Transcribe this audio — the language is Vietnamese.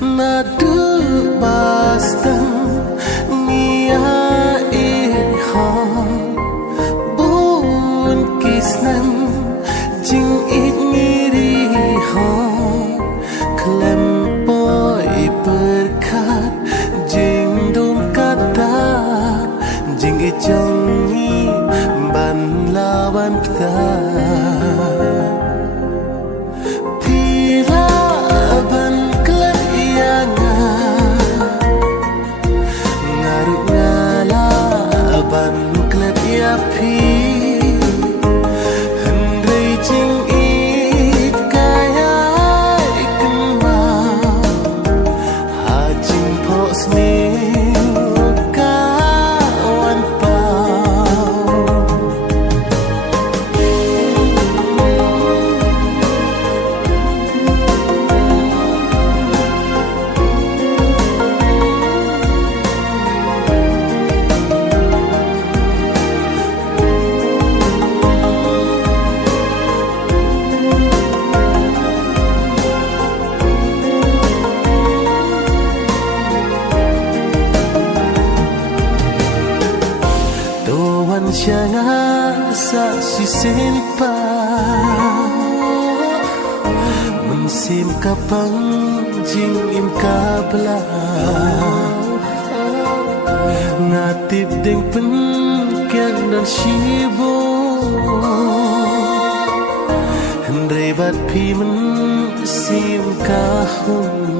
nadu bastam nia ho bun kisnan jing it ngiri ho klem poi berkat jing dum kata jing ijongi ban lawan kita pila ban klayanga ngaru ngala ban klep ya pi handai jing it kaya ikma hajing pos ni Jangan saksi senpa Mensim kapang jing im kabla Ngatip deng pen kian dan shibo Hendrai bat pi men sim kahun